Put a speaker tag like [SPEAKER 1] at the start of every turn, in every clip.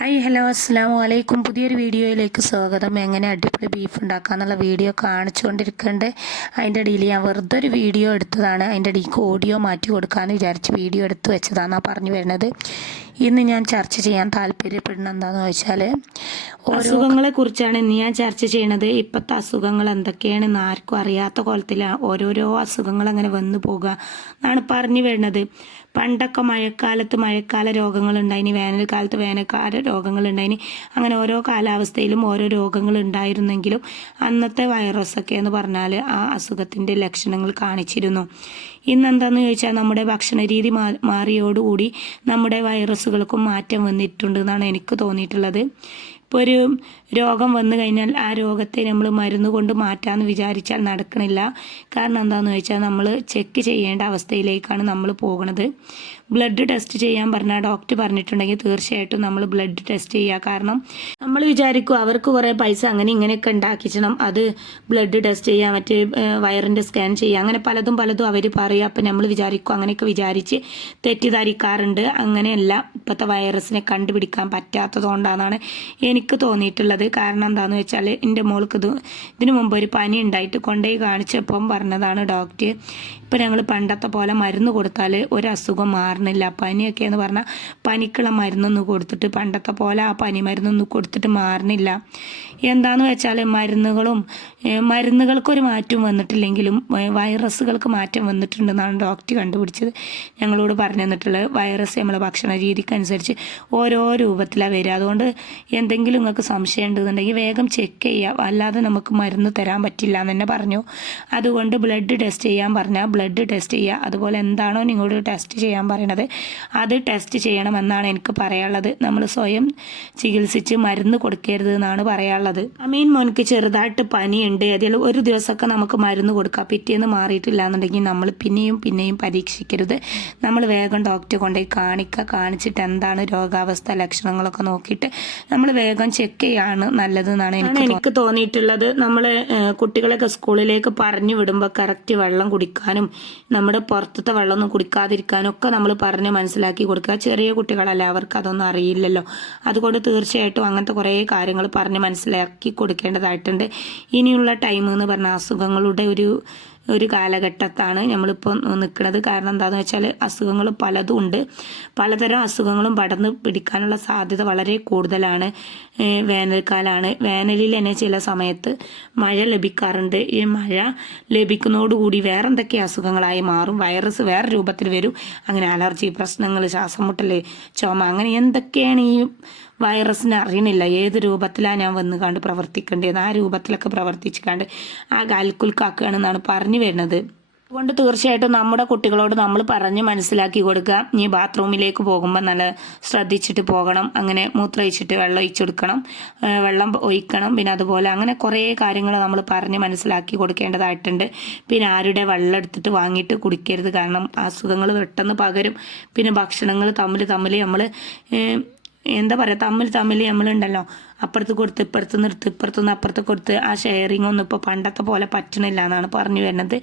[SPEAKER 1] Hi hello അസ്സാം വലൈക്കും പുതിയൊരു വീഡിയോയിലേക്ക് സ്വാഗതം. എങ്ങനെ അടിപൊളി ബീഫ് ഉണ്ടാക്കാന്നുള്ള വീഡിയോ കാണിച്ചുകൊണ്ടിരിക്കുന്നുണ്ട് അതിന്റെ ഇടയിൽ ഞാൻ വെറുതെ ഒരു വീഡിയോ എടുത്തതാണ്. അതിന്റെ ഇടയ്ക്ക് ഓഡിയോ മാറ്റി കൊടുക്കാമെന്ന് വിചാരിച്ച് വീഡിയോ എടുത്ത് വെച്ചതാണെന്നാണ് പറഞ്ഞു വരുന്നത്. ഇന്ന് ഞാൻ ചർച്ച ചെയ്യാൻ താല്പര്യപ്പെടുന്ന എന്താണെന്ന് വെച്ചാൽ അസുഖങ്ങളെ കുറിച്ചാണ് ഇന്ന് ഞാൻ ചർച്ച ചെയ്യണത്. ഇപ്പോഴത്തെ അസുഖങ്ങൾ എന്തൊക്കെയാണെന്ന് ആർക്കും അറിയാത്ത കോലത്തിലാണ് ഓരോരോ അസുഖങ്ങൾ അങ്ങനെ വന്നു പോകുക എന്നാണ് പറഞ്ഞു വരുന്നത്. പണ്ടൊക്കെ മഴക്കാലത്ത് മഴക്കാല രോഗങ്ങൾ ഉണ്ടായിനി വേനൽക്കാലത്ത് വേനൽക്കാല രോഗങ്ങൾ ഉണ്ടായിനി അങ്ങനെ ഓരോ കാലാവസ്ഥയിലും ഓരോ രോഗങ്ങൾ ഉണ്ടായിരുന്നെങ്കിലും അന്നത്തെ വൈറസൊക്കെ എന്ന് പറഞ്ഞാൽ ആ അസുഖത്തിന്റെ ലക്ഷണങ്ങൾ കാണിച്ചിരുന്നു. ഇന്നെന്താന്ന് ചോദിച്ചാൽ നമ്മുടെ ഭക്ഷണ രീതി മാറിയോടുകൂടി നമ്മുടെ വൈറസുകൾക്കും മാറ്റം വന്നിട്ടുണ്ട് എന്നാണ് എനിക്ക് തോന്നിയിട്ടുള്ളത്. ഇപ്പോൾ ഒരു രോഗം വന്നു കഴിഞ്ഞാൽ ആ രോഗത്തെ നമ്മൾ മരുന്ന് കൊണ്ട് മാറ്റാമെന്ന് വിചാരിച്ചാൽ നടക്കണില്ല. കാരണം എന്താണെന്ന് വെച്ചാൽ നമ്മൾ ചെക്ക് ചെയ്യേണ്ട അവസ്ഥയിലേക്കാണ് നമ്മൾ പോകുന്നത് ബ്ലഡ് ടെസ്റ്റ് ചെയ്യാൻ പറഞ്ഞാൽ ഡോക്ടർ പറഞ്ഞിട്ടുണ്ടെങ്കിൽ തീർച്ചയായിട്ടും നമ്മൾ ബ്ലഡ് ടെസ്റ്റ് ചെയ്യുക കാരണം നമ്മൾ വിചാരിക്കും അവർക്ക് കുറേ പൈസ അങ്ങനെ ഇങ്ങനെയൊക്കെ ഉണ്ടാക്കിച്ചണം അത് ബ്ലഡ് ടെസ്റ്റ് ചെയ്യുക മറ്റേ വയറിന്റെ സ്കാൻ ചെയ്യുക അങ്ങനെ പലതും പലതും അവർ പറയുക. അപ്പം നമ്മൾ വിചാരിക്കും അങ്ങനെയൊക്കെ വിചാരിച്ച് തെറ്റിദ്ധരിക്കാറുണ്ട്. അങ്ങനെയല്ല ഇപ്പോഴത്തെ വൈറസിനെ കണ്ടുപിടിക്കാൻ പറ്റാത്തതുകൊണ്ടാണ് എനിക്ക് തോന്നിയിട്ടുള്ളത്. കാരണം എന്താണെന്ന് വെച്ചാൽ എന്റെ മോൾക്ക് ഇത് ഇതിനു മുമ്പ് ഒരു പനി ഉണ്ടായിട്ട് കൊണ്ടുപോയി കാണിച്ചപ്പം പറഞ്ഞതാണ് ഡോക്ടർ ഇപ്പം ഞങ്ങൾ പണ്ടത്തെ പോലെ മരുന്ന് കൊടുത്താൽ ഒരു അസുഖം മാറണില്ല പനിയൊക്കെ എന്ന് പറഞ്ഞാൽ പനിക്കുള്ള മരുന്നൊന്നും കൊടുത്തിട്ട് പണ്ടത്തെ പോലെ ആ പനി മരുന്നൊന്നും കൊടുത്തിട്ട് മാറണില്ല എന്താന്ന് വെച്ചാൽ മരുന്നുകളും മരുന്നുകൾക്കൊരു മാറ്റം വന്നിട്ടില്ലെങ്കിലും വൈറസുകൾക്ക് മാറ്റം വന്നിട്ടുണ്ടെന്നാണ് ഡോക്ടർ കണ്ടുപിടിച്ചത്. ഞങ്ങളോട് പറഞ്ഞു തന്നിട്ടുള്ളത് വൈറസ് നമ്മളെ ഭക്ഷണ രീതിക്കനുസരിച്ച് ഓരോ രൂപത്തിലാണ് വരിക. അതുകൊണ്ട് എന്തെങ്കിലും നിങ്ങൾക്ക് സംശയം ഉണ്ടെന്നുണ്ടെങ്കിൽ വേഗം ചെക്ക് ചെയ്യുക അല്ലാതെ നമുക്ക് മരുന്ന് തരാൻ പറ്റില്ല എന്ന് തന്നെ പറഞ്ഞു. അതുകൊണ്ട് ബ്ലഡ് ടെസ്റ്റ് ചെയ്യാൻ പറഞ്ഞാൽ ബ്ലഡ് ടെസ്റ്റ് ചെയ്യുക. അതുപോലെ എന്താണോ നിങ്ങളോട് ടെസ്റ്റ് ചെയ്യാൻ പറയണത് അത് ടെസ്റ്റ് ചെയ്യണമെന്നാണ് എനിക്ക് പറയാനുള്ളത്. നമ്മൾ സ്വയം ചികിത്സിച്ച് മരുന്ന് കൊടുക്കരുത് എന്നാണ് പറയാനുള്ളത്. അമീൻ മോനക്ക് ചെറുതായിട്ട് പനിയുണ്ട്. അതിൽ ഒരു ദിവസമൊക്കെ നമുക്ക് മരുന്ന് കൊടുക്കാം. പിറ്റേന്ന് മാറിയിട്ടില്ല എന്നുണ്ടെങ്കിൽ നമ്മൾ പിന്നെയും പിന്നെയും പരീക്ഷിക്കരുത്. നമ്മൾ വേഗം ഡോക്ടറെ കൊണ്ടുപോയി കാണിക്കുക. കാണിച്ചിട്ട് എന്താണ് രോഗാവസ്ഥ ലക്ഷണങ്ങളൊക്കെ നോക്കിയിട്ട് നമ്മൾ വേഗം ചെക്ക് ചെയ്യാണ് നല്ലത് എന്നാണ് എനിക്ക് എനിക്ക് തോന്നിയിട്ടുള്ളത്. നമ്മൾ കുട്ടികളൊക്കെ സ്കൂളിലേക്ക് പറഞ്ഞു വിടുമ്പോൾ കറക്റ്റ് വെള്ളം കുടിക്കാനും നമ്മുടെ പുറത്തത്തെ വെള്ളമൊന്നും കുടിക്കാതിരിക്കാനും ഒക്കെ നമ്മൾ പറഞ്ഞ് മനസ്സിലാക്കി കൊടുക്കുക. ചെറിയ കുട്ടികളല്ല അവർക്ക് അതൊന്നും അറിയില്ലല്ലോ. അതുകൊണ്ട് തീർച്ചയായിട്ടും അങ്ങനത്തെ കുറേ കാര്യങ്ങൾ പറഞ്ഞ് മനസ്സിലാക്കി കൊടുക്കേണ്ടതായിട്ടുണ്ട്. ഇനിയുള്ള ടൈം എന്ന് പറഞ്ഞാൽ അസുഖങ്ങളുടെ ഒരു ഒരു കാലഘട്ടത്താണ് നമ്മളിപ്പോൾ നിൽക്കുന്നത്. കാരണം എന്താണെന്ന് വെച്ചാൽ അസുഖങ്ങൾ പലതും ഉണ്ട്. പലതരം അസുഖങ്ങളും പടർന്ന് പിടിക്കാനുള്ള സാധ്യത വളരെ കൂടുതലാണ്. വേനൽക്കാലമാണ് വേനലിൽ തന്നെ ചില സമയത്ത് മഴ ലഭിക്കാറുണ്ട്. ഈ മഴ ലഭിക്കുന്നതോടുകൂടി വേറെ എന്തൊക്കെ അസുഖങ്ങളായി മാറും? വൈറസ് വേറെ രൂപത്തിൽ വരും. അങ്ങനെ അലർജി പ്രശ്നങ്ങൾ ശ്വാസം മുട്ടൽ ചുമ അങ്ങനെ എന്തൊക്കെയാണ് ഈ വൈറസിനെ അറിയണില്ല ഏത് രൂപത്തിലാണ് ഞാൻ വന്ന് കണ്ട് പ്രവർത്തിക്കേണ്ടത്? ആ രൂപത്തിലൊക്കെ പ്രവർത്തിച്ച് കണ്ട് ആ കാൽക്കുൽക്കാക്കുകയാണെന്നാണ് പറഞ്ഞു വരുന്നത്. അതുകൊണ്ട് തീർച്ചയായിട്ടും നമ്മുടെ കുട്ടികളോട് നമ്മൾ പറഞ്ഞ് മനസ്സിലാക്കി കൊടുക്കുക. നീ ബാത്റൂമിലേക്ക് പോകുമ്പോൾ നല്ല ശ്രദ്ധിച്ചിട്ട് പോകണം. അങ്ങനെ മൂത്രമൊഴിച്ചിട്ട് വെള്ളം ഒഴിച്ചു കൊടുക്കണം. വെള്ളം ഒഴിക്കണം. പിന്നെ അതുപോലെ അങ്ങനെ കുറേ കാര്യങ്ങൾ നമ്മൾ പറഞ്ഞ് മനസ്സിലാക്കി കൊടുക്കേണ്ടതായിട്ടുണ്ട്. പിന്നെ ആരുടെ വെള്ളം എടുത്തിട്ട് വാങ്ങിയിട്ട് കുടിക്കരുത്. കാരണം അസുഖങ്ങൾ പെട്ടെന്ന് പകരും. പിന്നെ ഭക്ഷണങ്ങൾ തമ്മിൽ തമ്മിൽ നമ്മൾ എന്താ പറയുക തമ്മിൽ തമ്മിൽ നമ്മളുണ്ടല്ലോ അപ്പുറത്ത് കൊടുത്ത് ഇപ്പുറത്ത് നിർത്ത് ഇപ്പുറത്തുനിന്ന് അപ്പുറത്ത് കൊടുത്ത് ആ ഷെയറിംഗ് ഒന്നും ഇപ്പോൾ പണ്ടത്തെ പോലെ പറ്റണില്ല എന്നാണ് പറഞ്ഞു വരുന്നത്.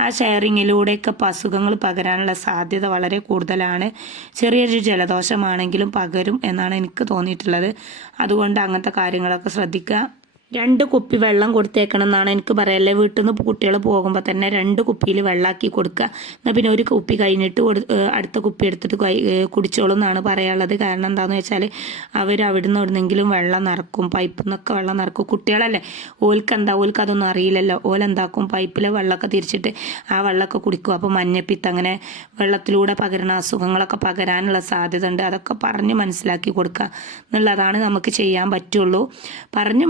[SPEAKER 1] ആ ഷെയറിങ്ങിലൂടെയൊക്കെ ഇപ്പോൾ അസുഖങ്ങൾ പകരാനുള്ള സാധ്യത വളരെ കൂടുതലാണ്. ചെറിയൊരു ജലദോഷമാണെങ്കിലും പകരും എന്നാണ് എനിക്ക് തോന്നിയിട്ടുള്ളത്. അതുകൊണ്ട് അങ്ങനത്തെ കാര്യങ്ങളൊക്കെ ശ്രദ്ധിക്കുക. രണ്ട് കുപ്പി വെള്ളം കൊടുത്തേക്കണം എന്നാണ് എനിക്ക് പറയല്ലേ വീട്ടിൽ നിന്ന് കുട്ടികൾ പോകുമ്പോൾ തന്നെ രണ്ട് കുപ്പിയിൽ വെള്ളമാക്കി കൊടുക്കുക. എന്നാൽ പിന്നെ ഒരു കുപ്പി കഴിഞ്ഞിട്ട് അടുത്ത കുപ്പി എടുത്തിട്ട് കുടിച്ചോളും എന്നാണ് പറയാനുള്ളത്. കാരണം എന്താണെന്ന് വെച്ചാൽ അവർ അവിടെ നിന്ന് എവിടുന്നെങ്കിലും വെള്ളം നിറക്കും പൈപ്പിൽ നിന്നൊക്കെ വെള്ളം നിറക്കും. കുട്ടികളല്ലേ? ഓൽക്ക് എന്താ? ഓൽക്ക് അതൊന്നും അറിയില്ലല്ലോ. ഓലെന്താക്കും പൈപ്പിലെ വെള്ളമൊക്കെ തിരിച്ചിട്ട് ആ വെള്ളമൊക്കെ കുടിക്കും. അപ്പോൾ മഞ്ഞപ്പിത്ത് അങ്ങനെ വെള്ളത്തിലൂടെ പകരുന്ന അസുഖങ്ങളൊക്കെ പകരാനുള്ള സാധ്യത ഉണ്ട് അതൊക്കെ പറഞ്ഞ് മനസ്സിലാക്കി കൊടുക്കുക എന്നുള്ളതാണ് നമുക്ക് ചെയ്യാൻ പറ്റുള്ളൂ. പറഞ്ഞ്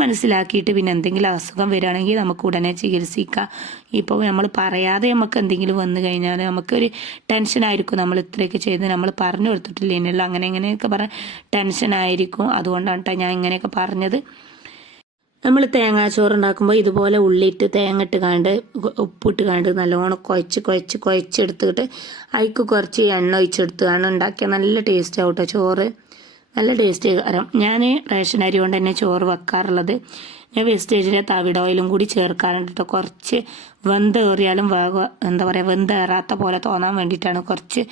[SPEAKER 1] മനസ്സിലാക്കിയിട്ട് പിന്നെ എന്തെങ്കിലും അസുഖം വരികയാണെങ്കിൽ നമുക്ക് ഉടനെ ചികിത്സിക്കാം. ഇപ്പോൾ നമ്മൾ പറയാതെ നമുക്ക് എന്തെങ്കിലും വന്നു കഴിഞ്ഞാൽ നമുക്കൊരു ടെൻഷനായിരിക്കും നമ്മൾ ഇത്രയൊക്കെ ചെയ്ത് നമ്മൾ പറഞ്ഞു കൊടുത്തിട്ടില്ലേനല്ലോ അങ്ങനെ ഇങ്ങനെയൊക്കെ പറഞ്ഞ ടെൻഷനായിരിക്കും അതുകൊണ്ടാണ് കേട്ടോ ഞാൻ ഇങ്ങനെയൊക്കെ പറഞ്ഞത്. നമ്മൾ തേങ്ങാച്ചോറ് ഉണ്ടാക്കുമ്പോൾ ഇതുപോലെ ഉള്ളിയിട്ട് തേങ്ങ ഇട്ട് ഉപ്പിട്ട് കാണ്ട് നല്ലോണം കുഴച്ച് കുഴച്ച് കുഴച്ചെടുത്തിട്ട് അതിക്ക് കുറച്ച് എണ്ണ ഒഴിച്ചെടുത്ത് ആണ് ഉണ്ടാക്കിയാൽ നല്ല ടേസ്റ്റ് ആവും കേട്ടോ ചോറ്. നല്ല ടേസ്റ്റ് കാരണം ഞാൻ റേഷൻ അരി കൊണ്ട് തന്നെ ചോറ് വെക്കാറുള്ളത്. ഞാൻ വേസ്റ്റേജിലെ തവിട് ഓയിലും കൂടി ചേർക്കാറുണ്ട് കേട്ടോ കുറച്ച് വെന്തേറിയാലും വേഗം എന്താ പറയുക വെന്തേറാത്ത പോലെ തോന്നാൻ വേണ്ടിയിട്ടാണ് കുറച്ച്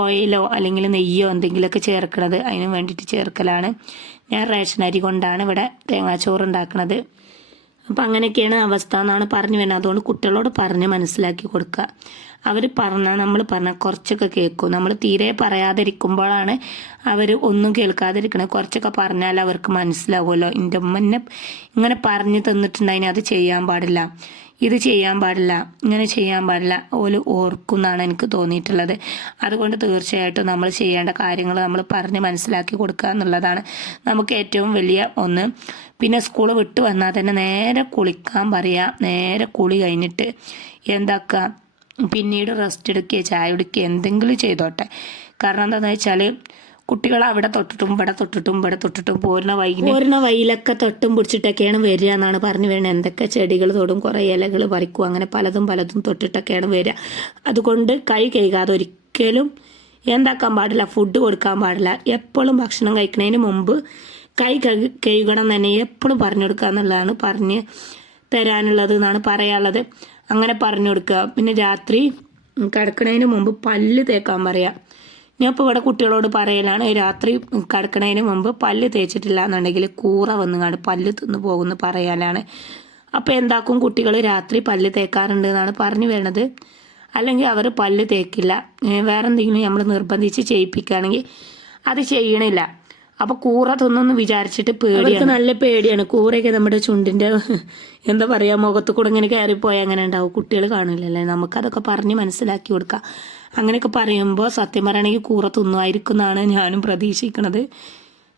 [SPEAKER 1] ഓയിലോ അല്ലെങ്കിൽ നെയ്യോ എന്തെങ്കിലുമൊക്കെ ചേർക്കണത് അതിന് വേണ്ടിയിട്ട് ചേർക്കലാണ്. ഞാൻ റേഷൻ അരി കൊണ്ടാണ് ഇവിടെ തേങ്ങാച്ചോറ് ഉണ്ടാക്കുന്നത്. അപ്പം അങ്ങനെയൊക്കെയാണ് അവസ്ഥ എന്നാണ് പറഞ്ഞു വരുന്നത്. അതുകൊണ്ട് കുട്ടികളോട് പറഞ്ഞ് മനസ്സിലാക്കി കൊടുക്കുക. അവർ പറഞ്ഞാൽ നമ്മൾ പറഞ്ഞാൽ കുറച്ചൊക്കെ കേൾക്കും. നമ്മൾ തീരെ പറയാതിരിക്കുമ്പോഴാണ് അവർ ഒന്നും കേൾക്കാതിരിക്കണത്. കുറച്ചൊക്കെ പറഞ്ഞാൽ അവർക്ക് മനസ്സിലാവുമല്ലോ. എന്റെ ഉമ്മ എന്നെ ഇങ്ങനെ പറഞ്ഞു തന്നിട്ടുണ്ടായിന് അത് ചെയ്യാൻ പാടില്ല. ഇത് ചെയ്യാൻ പാടില്ല. ഇങ്ങനെ ചെയ്യാൻ പാടില്ല. ഓൽ ഓർക്കുന്നാണ് എനിക്ക് തോന്നിയിട്ടുള്ളത്. അതുകൊണ്ട് തീർച്ചയായിട്ടും നമ്മൾ ചെയ്യേണ്ട കാര്യങ്ങൾ നമ്മൾ പറഞ്ഞ് മനസ്സിലാക്കി കൊടുക്കുക എന്നുള്ളതാണ് നമുക്ക് ഏറ്റവും വലിയ ഒന്ന്. പിന്നെ സ്കൂൾ വിട്ട് വന്നാൽ തന്നെ നേരെ കുളിക്കാൻ പറയുക. നേരെ കുളി കഴിഞ്ഞിട്ട് എന്താക്കുക? പിന്നീട് റെസ്റ്റ് എടുക്കുക ചായ കുടിക്കുക എന്തെങ്കിലും ചെയ്തോട്ടെ. കാരണം എന്താണെന്ന് വെച്ചാൽ കുട്ടികൾ അവിടെ തൊട്ടിട്ടും ഇവിടെ തൊട്ടിട്ടും ഇവിടെ തൊട്ടിട്ടും പോരുന്ന വൈകി പോരുന്ന വൈയിലൊക്കെ തൊട്ടും പിടിച്ചിട്ടൊക്കെയാണ് വരിക എന്നാണ് പറഞ്ഞു വരുന്നത്. എന്തൊക്കെ ചെടികൾ തൊടും കുറേ ഇലകൾ പറിക്കും അങ്ങനെ പലതും പലതും തൊട്ടിട്ടൊക്കെയാണ് വരിക. അതുകൊണ്ട് കൈ കഴുകാതെ ഒരിക്കലും എന്താക്കാൻ പാടില്ല ഫുഡ് കൊടുക്കാൻ പാടില്ല. എപ്പോഴും ഭക്ഷണം കഴിക്കുന്നതിന് മുമ്പ് കൈ കഴു കഴുകണം തന്നെ എപ്പോഴും പറഞ്ഞു കൊടുക്കുക എന്നുള്ളതാണ് പറഞ്ഞ് തരാനുള്ളത് എന്നാണ് പറയാനുള്ളത്. അങ്ങനെ പറഞ്ഞു കൊടുക്കുക. പിന്നെ രാത്രി കിടക്കുന്നതിന് മുമ്പ് പല്ല് തേക്കാൻ പറയാം. ഞാൻ ഇപ്പോൾ ഇവിടെ കുട്ടികളോട് പറയലാണ് രാത്രി കിടക്കുന്നതിന് മുമ്പ് പല്ല് തേച്ചിട്ടില്ല എന്നുണ്ടെങ്കിൽ കൂറ വന്നുകാണ്ട് പല്ല് തിന്ന് പോകുന്നു പറയാനാണ്. അപ്പോൾ എന്താക്കും കുട്ടികൾ രാത്രി പല്ല് തേക്കാറുണ്ട് എന്നാണ് പറഞ്ഞു വരുന്നത്. അല്ലെങ്കിൽ അവർ പല്ല് തേക്കില്ല. വേറെ എന്തെങ്കിലും നമ്മൾ നിർബന്ധിച്ച് ചെയ്യിപ്പിക്കുകയാണെങ്കിൽ അത് ചെയ്യണില്ല. അപ്പോൾ കൂറ തിന്നു വിചാരിച്ചിട്ട് പേടിയാണ്. നല്ല പേടിയാണ്. കൂറയൊക്കെ നമ്മുടെ ചുണ്ടിന്റെ എന്താ പറയാ മുഖത്ത് കൂടെ ഇങ്ങനെ കയറിപ്പോയാൽ അങ്ങനെ ഉണ്ടാവും. കുട്ടികൾ കാണില്ലല്ലേ? നമുക്കതൊക്കെ പറഞ്ഞ് മനസ്സിലാക്കി കൊടുക്കാം. അങ്ങനെയൊക്കെ പറയുമ്പോൾ സത്യം പറയുകയാണെങ്കിൽ കൂറ തിന്നുമായിരിക്കും എന്നാണ് ഞാനും പ്രതീക്ഷിക്കുന്നത്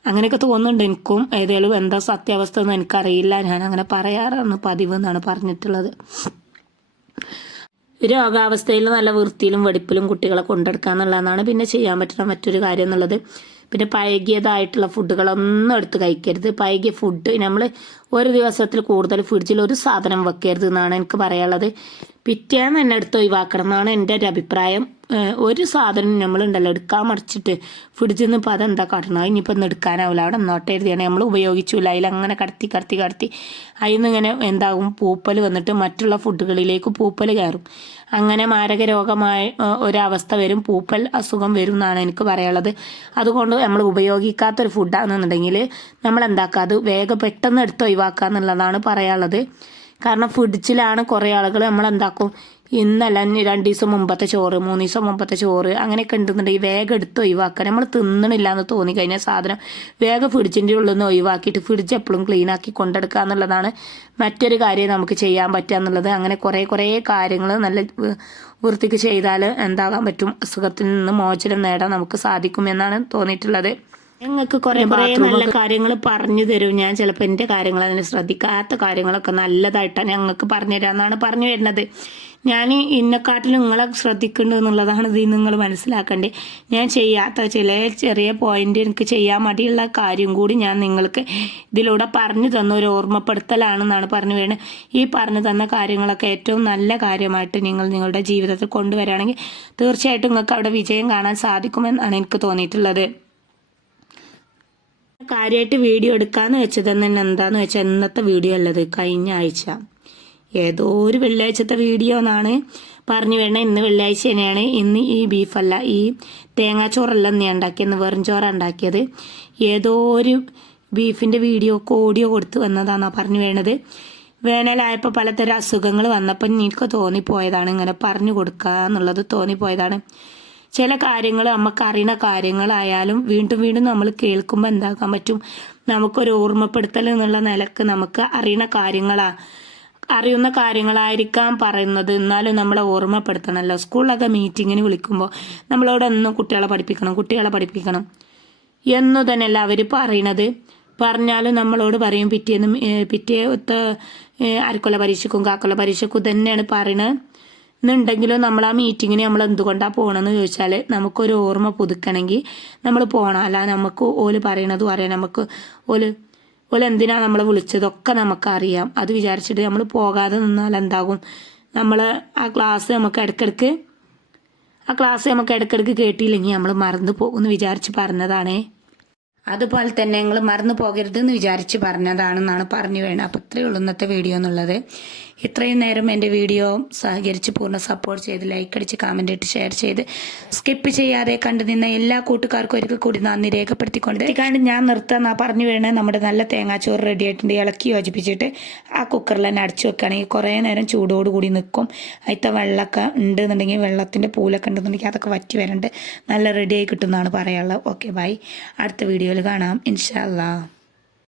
[SPEAKER 1] അങ്ങനെയൊക്കെ തോന്നുന്നുണ്ട് എനിക്കും. ഏതായാലും എന്താ സത്യാവസ്ഥ എന്ന് എനിക്കറിയില്ല. ഞാൻ അങ്ങനെ പറയാറാണ് പതിവ് എന്നാണ് പറഞ്ഞിട്ടുള്ളത്. രോഗാവസ്ഥയിൽ നല്ല വൃത്തിയിലും വെടിപ്പിലും കുട്ടികളെ കൊണ്ടെടുക്കുക എന്നുള്ളതാണ് പിന്നെ ചെയ്യാൻ പറ്റുന്ന മറ്റൊരു കാര്യം എന്നുള്ളത്. പിന്നെ പഴകിയതായിട്ടുള്ള ഫുഡുകളൊന്നും എടുത്ത് കഴിക്കരുത്. പഴകിയ ഫുഡ് നമ്മൾ ഒരു ദിവസത്തിൽ കൂടുതൽ ഫ്രിഡ്ജിൽ ഒരു സാധനം വെക്കരുത് എന്നാണ് എനിക്ക് പറയാനുള്ളത്. പിറ്റേന്ന് തന്നെ എടുത്ത് ഒഴിവാക്കണം എന്നാണ് എന്റെ ഒരു അഭിപ്രായം. ഒരു സാധനം നമ്മളുണ്ടല്ലോ എടുക്കാൻ മറിച്ചിട്ട് ഫ്രിഡ്ജിൽ നിന്ന് ഇപ്പോൾ അതെന്താ കാട്ടണം ഇനിയിപ്പോൾ ഒന്ന് എടുക്കാനാവില്ല അവിടെ നോട്ട് എഴുതിയാണ്. നമ്മൾ ഉപയോഗിച്ചില്ല അതിൽ അങ്ങനെ കടത്തി കടത്തി കടത്തി. അതിൽ നിന്ന് ഇങ്ങനെ എന്താകും? പൂപ്പൽ വന്നിട്ട് മറ്റുള്ള ഫുഡുകളിലേക്ക് പൂപ്പൽ കയറും. അങ്ങനെ മാരക രോഗമായ ഒരവസ്ഥ വരും. പൂപ്പൽ അസുഖം വരും എന്നാണ് എനിക്ക് പറയാനുള്ളത്. അതുകൊണ്ട് നമ്മൾ ഉപയോഗിക്കാത്തൊരു ഫുഡാണെന്നുണ്ടെങ്കിൽ നമ്മൾ എന്താക്കുക അത് വേഗം പെട്ടെന്ന് എടുത്ത് ഒഴിവാക്കുക എന്നുള്ളതാണ് പറയാനുള്ളത്. കാരണം ഫ്രിഡ്ജിലാണ് കുറേ ആളുകൾ നമ്മൾ എന്താക്കും ഇന്നല്ല രണ്ടു ദിവസം മുമ്പത്തെ ചോറ് മൂന്ന് ദിവസം മുമ്പത്തെ ചോറ് അങ്ങനെയൊക്കെ ഉണ്ടെന്നുണ്ടെങ്കിൽ വേഗം എടുത്ത് ഒഴിവാക്കുക നമ്മൾ തിന്നണില്ല എന്ന് തോന്നി തോന്നിക്കഴിഞ്ഞാൽ സാധനം വേഗം ഫ്രിഡ്ജിന്റെ ഉള്ളിൽ നിന്ന് ഒഴിവാക്കിയിട്ട് ഫ്രിഡ്ജ് എപ്പോഴും ക്ലീൻ ആക്കി കൊണ്ടെടുക്കുക എന്നുള്ളതാണ് മറ്റൊരു കാര്യം നമുക്ക് ചെയ്യാൻ പറ്റുക എന്നുള്ളത്. അങ്ങനെ കുറേ കുറേ കാര്യങ്ങൾ നല്ല വൃത്തിക്ക് ചെയ്താൽ എന്താകാൻ പറ്റും? അസുഖത്തിൽ നിന്ന് മോചനം നേടാൻ നമുക്ക് സാധിക്കും എന്നാണ് തോന്നിയിട്ടുള്ളത്. ഞങ്ങൾക്ക് കുറേ കുറേ നല്ല കാര്യങ്ങൾ പറഞ്ഞു തരും. ഞാൻ ചിലപ്പോൾ എന്റെ കാര്യങ്ങൾ അതിന് ശ്രദ്ധിക്കാത്ത കാര്യങ്ങളൊക്കെ നല്ലതായിട്ടാണ് ഞങ്ങൾക്ക് പറഞ്ഞു തരാമെന്നാണ് പറഞ്ഞു വരുന്നത്. ഞാൻ ഇന്നെക്കാട്ടിലും നിങ്ങളെ ശ്രദ്ധിക്കുന്നുണ്ട് എന്നുള്ളതാണ് ഇത് നിങ്ങൾ മനസ്സിലാക്കേണ്ടത്. ഞാൻ ചെയ്യാത്ത ചില ചെറിയ പോയിന്റ് എനിക്ക് ചെയ്യാൻ മടിയുള്ള കാര്യം കൂടി ഞാൻ നിങ്ങൾക്ക് ഇതിലൂടെ പറഞ്ഞു തന്ന ഒരു ഓർമ്മപ്പെടുത്തലാണെന്നാണ് പറഞ്ഞു വരുന്നത്. ഈ പറഞ്ഞു തന്ന കാര്യങ്ങളൊക്കെ ഏറ്റവും നല്ല കാര്യമായിട്ട് നിങ്ങൾ നിങ്ങളുടെ ജീവിതത്തിൽ കൊണ്ടുവരികയാണെങ്കിൽ തീർച്ചയായിട്ടും നിങ്ങൾക്ക് അവിടെ വിജയം കാണാൻ സാധിക്കുമെന്നാണ് എനിക്ക് തോന്നിയിട്ടുള്ളത്. കാര്യമായിട്ട് വീഡിയോ എടുക്കാന്ന് വെച്ചത് തന്നെ എന്താന്ന് വെച്ചാൽ ഇന്നത്തെ വീഡിയോ അല്ലത് കഴിഞ്ഞ ആഴ്ച. ഏതോ ഒരു വെള്ളിയാഴ്ചത്തെ വീഡിയോ എന്നാണ് പറഞ്ഞു വേണ ഇന്ന് വെള്ളിയാഴ്ച തന്നെയാണ്. ഇന്ന് ഈ ബീഫല്ല ഈ തേങ്ങാച്ചോറല്ല ഞാൻ ഉണ്ടാക്കിയത്. വെറും ചോറാണ് ഉണ്ടാക്കിയത്. ഏതോ ഒരു ബീഫിന്റെ വീഡിയോ ഓഡിയോ കൊടുത്ത് വന്നതാണോ പറഞ്ഞു വേണത് വേനലായപ്പോൾ പലതരം അസുഖങ്ങൾ വന്നപ്പോൾ എനിക്ക് തോന്നിപ്പോയതാണ്. ഇങ്ങനെ പറഞ്ഞു കൊടുക്കുക എന്നുള്ളത് തോന്നിപ്പോയതാണ്. ചില കാര്യങ്ങൾ നമുക്ക് അറിയുന്ന കാര്യങ്ങളായാലും വീണ്ടും വീണ്ടും നമ്മൾ കേൾക്കുമ്പോൾ എന്താക്കാൻ പറ്റും? നമുക്കൊരു ഓർമ്മപ്പെടുത്തൽ എന്നുള്ള നിലയ്ക്ക് നമുക്ക് അറിയുന്ന കാര്യങ്ങളാ. അറിയുന്ന കാര്യങ്ങളായിരിക്കാം പറയുന്നത്. എന്നാലും നമ്മളെ ഓർമ്മപ്പെടുത്തണമല്ലോ സ്കൂളിലൊക്കെ മീറ്റിങ്ങിന് വിളിക്കുമ്പോൾ നമ്മളോട് എന്നും കുട്ടികളെ പഠിപ്പിക്കണം കുട്ടികളെ പഠിപ്പിക്കണം. എന്നു തന്നെയല്ല അവർ പറയണത്. പറഞ്ഞാലും നമ്മളോട് പറയും പിറ്റേന്ന് പിറ്റേ പിറ്റേത്തെ അരക്കൊല പരീക്ഷക്കും കാക്കൊല പരീക്ഷക്കും തന്നെയാണ് പറയണത്. എന്നുണ്ടെങ്കിലും നമ്മൾ ആ മീറ്റിങ്ങിന് നമ്മൾ എന്തുകൊണ്ടാണ് പോകണമെന്ന് ചോദിച്ചാൽ നമുക്കൊരു ഓർമ്മ പുതുക്കണമെങ്കിൽ നമ്മൾ പോകണം അല്ല നമുക്ക് ഓൽ പറയണതും അറിയാം. നമുക്ക് ഓൽ ഓൽ എന്തിനാണ് നമ്മൾ വിളിച്ചതൊക്കെ നമുക്കറിയാം. അത് വിചാരിച്ചിട്ട് നമ്മൾ പോകാതെ നിന്നാൽ എന്താകും? നമ്മൾ ആ ക്ലാസ് നമുക്ക് ഇടയ്ക്കിടയ്ക്ക് ആ ക്ലാസ് നമുക്ക് ഇടയ്ക്കിടയ്ക്ക് കേട്ടില്ലെങ്കിൽ നമ്മൾ മറന്നു പോകുമെന്ന് വിചാരിച്ച് പറഞ്ഞതാണേ. അതുപോലെ തന്നെ നിങ്ങൾ മറന്നു പോകരുതെന്ന് വിചാരിച്ച് പറഞ്ഞതാണെന്നാണ് പറഞ്ഞു വേണം അപ്പോൾ ഇത്രയേ ഉള്ളൂ ഇന്നത്തെ വീഡിയോ എന്നുള്ളത്. ഇത്രയും നേരം എന്റെ വീഡിയോ സഹകരിച്ച് പൂർണ സപ്പോർട്ട് ചെയ്ത് ലൈക്ക് അടിച്ച് കമന്റ് ഇട്ട് ഷെയർ ചെയ്ത് സ്കിപ്പ് ചെയ്യാതെ കണ്ടു നിന്ന എല്ലാ കൂട്ടുകാർക്കും ഒരിക്കൽ കൂടി നന്ദി രേഖപ്പെടുത്തിക്കൊണ്ട് കാരണം ഞാൻ നിർത്താൻ പറഞ്ഞു വീണ് നമ്മുടെ നല്ല തേങ്ങാച്ചോറ് റെഡി ആയിട്ടുണ്ട്. ഇളക്കി യോജിപ്പിച്ചിട്ട് ആ കുക്കറിൽ തന്നെ അടച്ചു വെക്കുകയാണെങ്കിൽ കുറേ നേരം ചൂടോടുകൂടി നിൽക്കും അതിത്തെ വെള്ളമൊക്കെ ഉണ്ടെന്നുണ്ടെങ്കിൽ വെള്ളത്തിന്റെ പൂലൊക്കെ ഉണ്ടെന്നുണ്ടെങ്കിൽ അതൊക്കെ വറ്റി വരണ്ട് നല്ല റെഡിയായി കിട്ടുമെന്നാണ് പറയാനുള്ളത്. ഓക്കെ ബൈ അടുത്ത വീഡിയോയിൽ കാണാം. ഇൻഷാ അല്ലാ